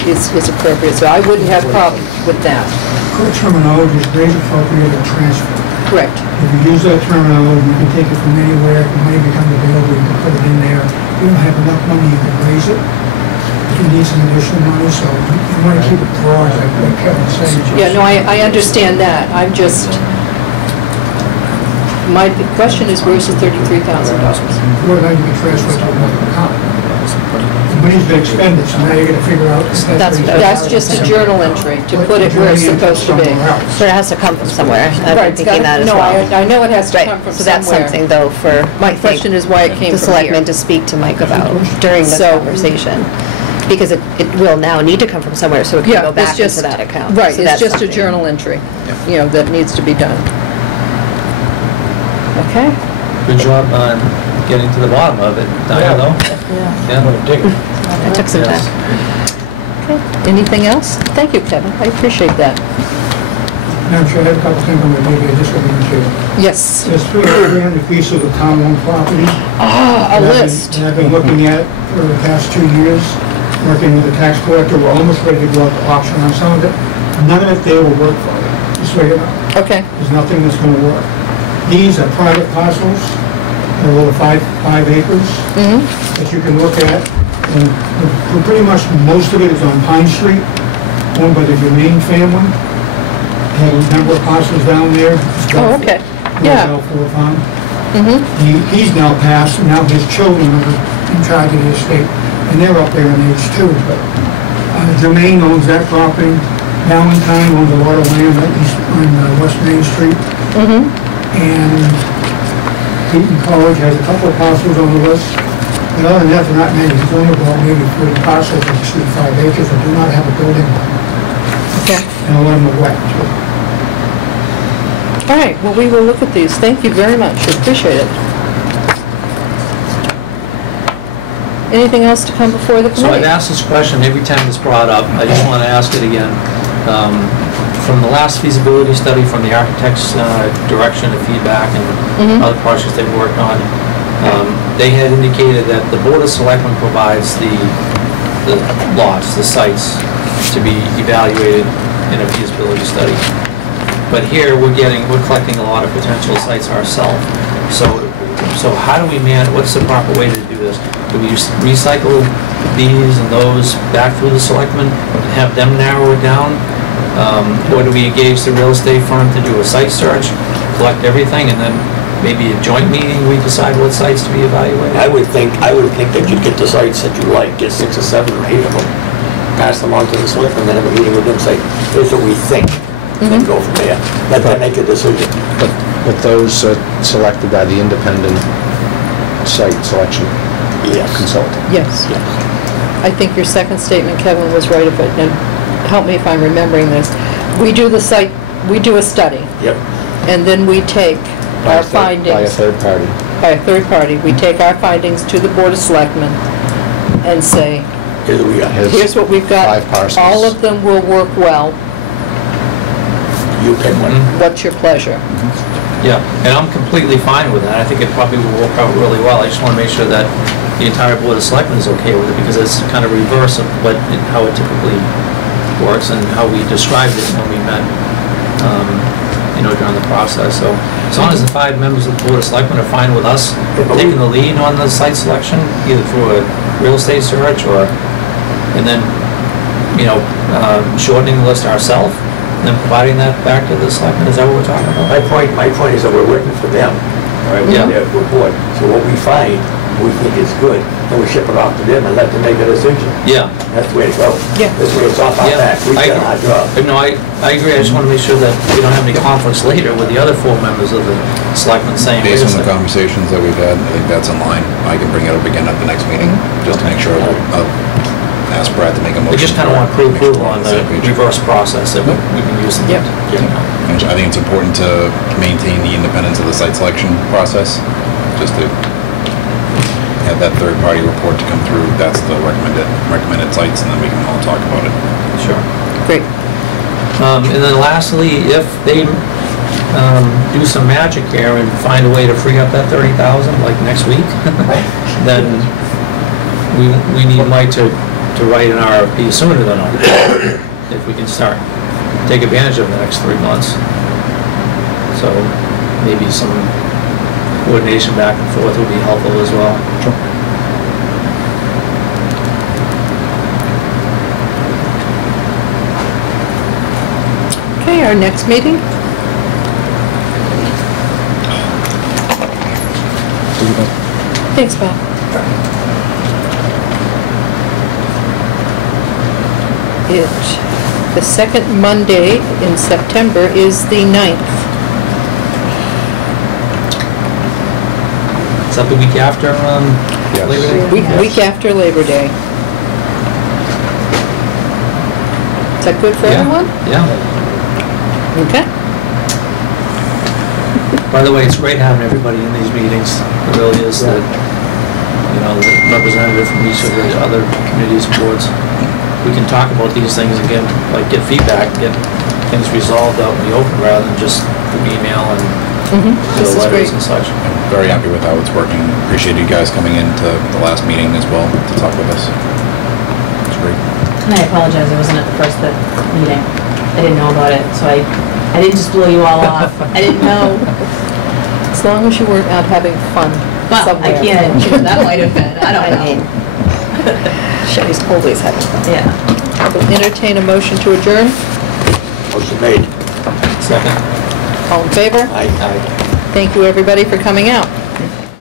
is appropriate. So I wouldn't have problem with that. Correct terminology is grade appropriate or transfer. Correct. If you use that terminology, you can take it from anywhere, if the money becomes available, you can put it in there. You don't have enough money, you can raise it. You need some additional money, so you want to keep it broad, like Kevin said. Yeah, no, I understand that. I'm just, my question is, where's the $33,000? Well, then you can transfer it to another account. The money's been expended, so now you're gonna figure out. if That's just a journal entry, to put it where it's supposed to be. Somewhere else. But it has to come from somewhere. I've Right, been it's thinking gotta- that as no, well. I know it has to Right, come from so that's somewhere. something though for, My I think, question is why it came the from here. selectmen to speak to Mike about during this So- conversation. Because it will now need to come from somewhere, so it can Yeah, go it's back just, into that account. right, So it's that's just a something. journal entry, you know, that needs to be done. Okay? Good job on getting to the bottom of it, Diana, though. Yeah. It took some Yes. time. Okay, anything else? Thank you, Kevin, I appreciate that. Madam Chair, I have a couple things on my maybe I just want to mention. Yes. There's 300 pieces of town-owned property. Ah, a that I've been- list. that I've been looking at for the past 2 years, working with the tax collector. We're almost ready to go out to auction on some of it. None of it there will work for you, just so you know. Okay, There's nothing that's gonna work. These are private parcels, they're over 5 acres, that you can look at. And pretty much most of it is on Pine Street, owned by the Germain family. They have a number of parcels down there. oh, okay, yeah. He's now passed, and now his children are in charge of the estate, and they're up there in age too, but Jermaine owns that property, Valentine owns a lot of land right east on West Main Street. And Eaton College has a couple of parcels on the list, but other than that, they're not many, there's only about maybe 30 parcels that exceed 5 acres that do not have a building on them, Okay. and a lot of them are wet too. All right, well, we will look at these. Thank you very much, appreciate it. Anything else to come before the So I've committee? asked this question every time it's brought up, I just want to ask it again. From the last feasibility study, from the architect's direction and feedback and other projects they've worked on, they had indicated that the Board of Selectmen provides the lots, the sites, to be evaluated in a feasibility study. But here, we're collecting a lot of potential sites ourselves. So how do we what's the proper way to do this? Do we recycle these and those back through the selectmen and have them narrow it down? Or do we engage the real estate firm to do a site search, collect everything, and then maybe a joint meeting, we decide what sites to be evaluated? I would think that you'd get the sites that you like, get 6 or 7 or 8 of them, pass them on to the selectmen, then have a meeting with them, say, here's what we think, and go from there. Let them make a decision. But those are selected by the independent site selection Yes. consultant. Yes. Yes. I think your second statement, Kevin, was right of it, and help me if I'm remembering this. We do the site, we do a study, Yep. and then we take our By a findings, third party. by a third party, we take our findings to the Board of Selectmen and say, Here's what we got. here's what we've got. 5 parcels. All of them will work well. You pick one. What's your pleasure? Yeah, and I'm completely fine with that. I think it probably will work out really well. I just want to make sure that the entire Board of Selectmen is okay with it, because it's kind of reverse of how it typically works and how we described it when we met, during the process. So as long as the 5 members of the Board of Selectmen are fine with us taking the lead on the site selection, either through a real estate search and then, shortening the list ourselves, and then providing that back to the selectmen, is that what we're talking about? My point is that we're working for them, all right, with Yeah. their report. So what we find, we think is good, then we ship it off to them and let them make a decision. Yeah. That's the way to go. Yeah. This way it's off our Yeah. back. We've done our job. No, I agree. I just want to make sure that we don't have any conflicts later with the other 4 members of the selectmen saying, wait a Based on the second. conversations that we've had, I think that's in line. I can bring it up again at the next meeting, just to make sure. I'll ask Brad to make a motion. We just kind of want Make sure approval we're on the the same page. reverse process that we've been using. Yep. And I think it's important to maintain the independence of the site selection process, just to have that third-party report to come through. That's the recommended sites, and then we can all talk about it. Sure. Great. And then lastly, if they do some magic here and find a way to free up that 30,000, like next week, then we need Mike to write an RFP sooner than later, if we can take advantage of the next 3 months. So maybe some coordination back and forth would be helpful as well. Sure. Okay, our next meeting? Thanks, Bob. The second Monday in September is the 9th. Is that the week after Yes. Labor Day? Week after Labor Day. Is that good for Yeah. everyone? Yeah. Okay. By the way, it's great having everybody in these meetings. It really is that, the representative from each of the other committees, boards. We can talk about these things again, get feedback, get things resolved out in the open rather than just through email and This is letters great. and such. I'm very happy with how it's working. Appreciate you guys coming into the last meeting as well to talk with us. It's great. And I apologize, I wasn't at the first meeting. I didn't know about it, so I didn't just blow you all off. I didn't know. As long as you weren't out having fun Well, somewhere. I can't, that might have been, I don't know. Shelley's always having fun. Yeah. I will entertain a motion to adjourn. Motion made. Second. All in favor? Aye. Thank you, everybody, for coming out.